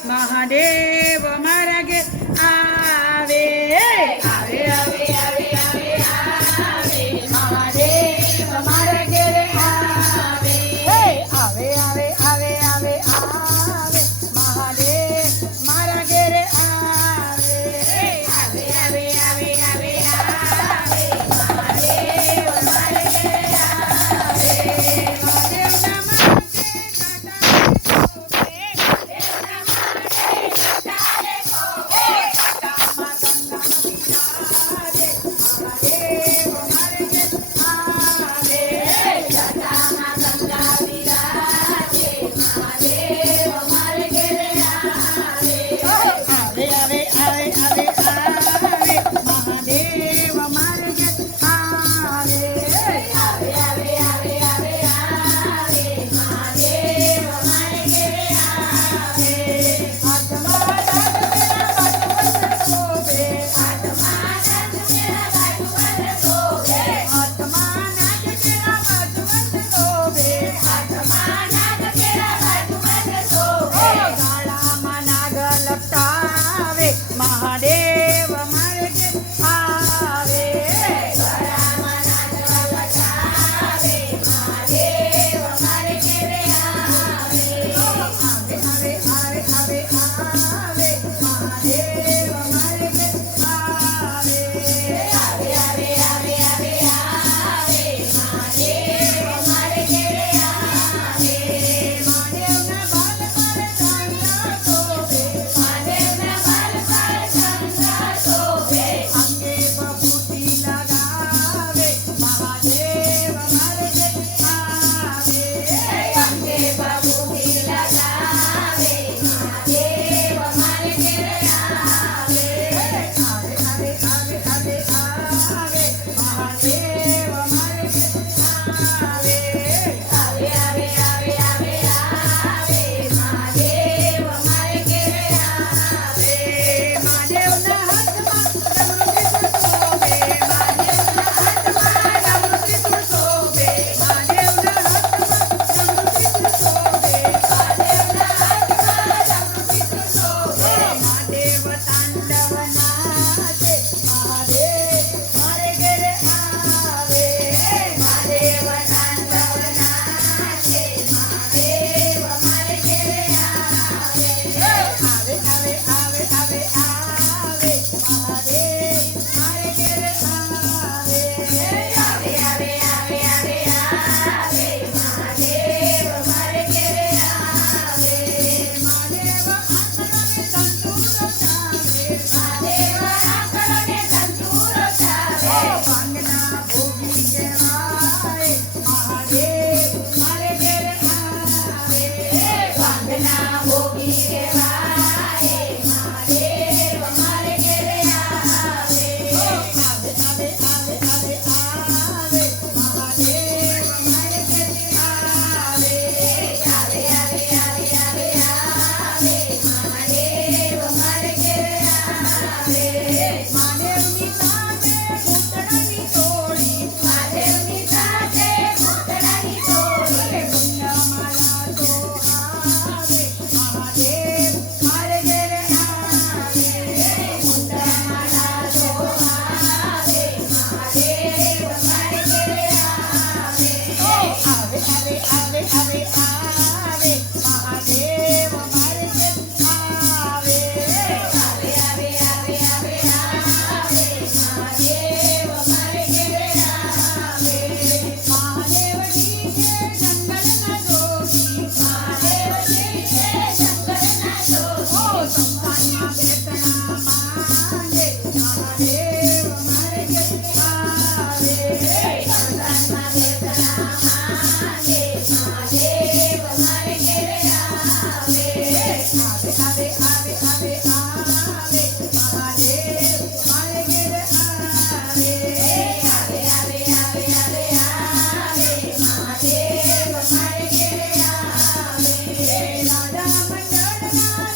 મહાદેવ મારા ઘેર આવે આવે આવે આવે આવે આવે મહાદેવ મારા ઘેર આવે આવે આવે આવે આવે આવે મહાદેવ મારા ઘેર આવે આવે આવે આવે આવે આવે મહાદેવ મારા ઘેર આવે મહાદેવના માટે મહાદેવ મારે ઘેર આવે મહાદેવ મારે ઘેર આવે આવે આવે આવે આવે આવે મહાદેવ મારે ઘેર આવે આવે આવે આવે આવે આવે મહાદેવ મારે ઘેર આવે મહાદેવના બાલ પર ચાંદા શોભે મહાદેવના બાલ પર ચાંદા શોભે અંગે બબૂટી લગાવે મહાદેવ મારે ઘેર આવે અંગે બબૂટી લગાવે મહાદેવ મારે ઘેર આવે આવે આવે આવે આવે આવે મહાદેવ મારે ઘેર આવે આવે આવે આવે આવે આવે મહાદેવ મારે ઘેર આવે મહાદેવના હાથમાં ડમરૂ શોભે મહાદેવના હાથમાં ડમરૂ ત્રિશૂળ શોભે મહાદેવના હાથમાં ડમરૂ ત્રિશૂળ શોભે મહાદેવના હાથમાં ડમરૂ ત્રિશૂળ શોભે મહાદેવ તાંડવ નાચે મહાદેવ મારે ઘેર આવે મહાદેવ તાંડવ નાચે મહાદેવ મારે ઘેર આવે આવે આવે આવે આવે આવે મહાદેવ મારે ઘેર આવે આવે આવે આવે આવે આવે મહાદેવ મારે ઘેર આવે મહાદેવ આંખોને તંતુરો ચાવે મહાદેવ આંખોને તંતુરો ચાવે ભાંગના ભોગી કહેવાય મહાદેવ મારે ઘેર આવે ભાંગના ભોગી કહેવાય મહાદેવ મારે ઘેર આવે આવે આવે આવે આવે આવે મહાદેવ મારે ઘેર આવે આવે આવે આવે આવે આવે મહાદેવ મારે ઘેર આવે મહાદેવની સાથે ઘૂંટણાની તોડી મહાદેવની સાથે ઘૂંટણાની તોડી પુણ્યમાલા તો આવે મહાદેવ મારે ઘેર આવે પુણ્યમાલા તો આવે મહાદેવ મારે ઘેર આવે આવે આવે આવે આવે આવે મહાદેવ મારે ઘેર આવે આવે આવે આવે આવે આવે મહાદેવ મારે ઘેર આવે મહાદેવજી છે જંગલના જોગી મહાદેવજી છે જંગલના જોગી સંતાનના બેટણા માંગે મહાદેવ મારે ઘેર આવે સંતાનના બેટણા માંગે મહાદેવ મારે ઘેર આવે આવે આવે આવે આવે આવે મહાદેવ મારે ઘેર આવે આવે આવે આવે આવે આવે મહાદેવ મારે ઘેર આવે રાધા મંડળના